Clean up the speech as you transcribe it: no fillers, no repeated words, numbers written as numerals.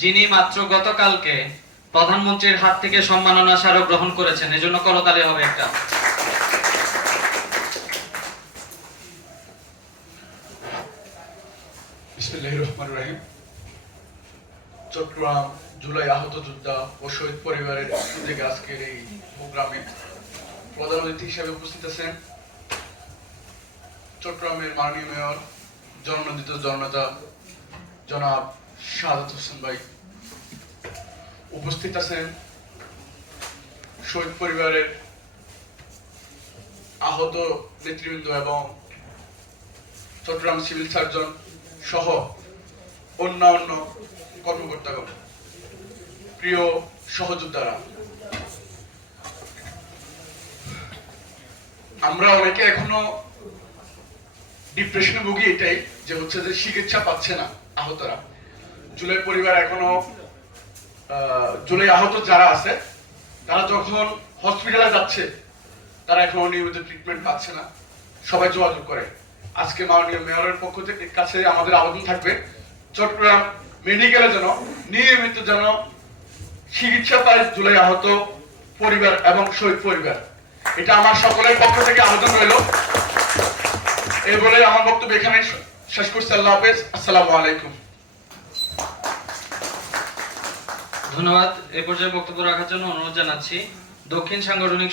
যিনি মাত্র গতকালকে প্রধানমন্ত্রীর হাত থেকে সম্মাননা স্মারক গ্রহণ করেছেন। এজন্য করতালি হবে একটা। বিসমিল্লাহির রহমানির রহিম। চট্টগ্রাম জুলাই আহত যোদ্ধা ও শহীদ পরিবারের উদ্যোগে আজকের এই প্রোগ্রামে প্রধান অতিথি হিসেবে উপস্থিত আছেন চট্টগ্রামের মাননীয় মেয়র জননন্দিত জননেতা জনাব শাহাদাত হোসেন ভাই। উপস্থিত আছেন শহীদ পরিবারের আহত নেতৃবৃন্দ এবং চট্টগ্রাম সিভিল সার্জন সহ অন্যান্য কর্মকর্তাগণ, প্রিয় সহযোদ্ধারা। আমরা অনেকে এখনো ডিপ্রেশনে ভুগি, এটাই যে হচ্ছে যে চিকিৎসা পাচ্ছে না আহতরা। জুলাই পরিবার এখনো জুলাই আহত যারা আছে তারা যখন হসপিটালে যাচ্ছে তারা এখনো নিয়মিত ট্রিটমেন্ট পাচ্ছে না। সবাই যোগাযোগ করে। আজকে মাননীয় মেয়রের পক্ষ থেকে কাছে আমাদের আবেদন থাকবে চট্টগ্রাম মেডিকেলে যেন নিয়মিত চিকিৎসা পায় জুলাই আহত পরিবার এবং শহীদ পরিবার। এটা আমার সকলের পক্ষ থেকে আবেদন রইল। এই বলে আমার বক্তব্য এখানে শেষ করছি। আল্লাহ হাফেজ। আসসালামু আলাইকুম। ধন্যবাদ। এ পর্যায়ে বক্তব্য রাখার জন্য অনুরোধ জানাচ্ছি দক্ষিণ সাংগঠনিক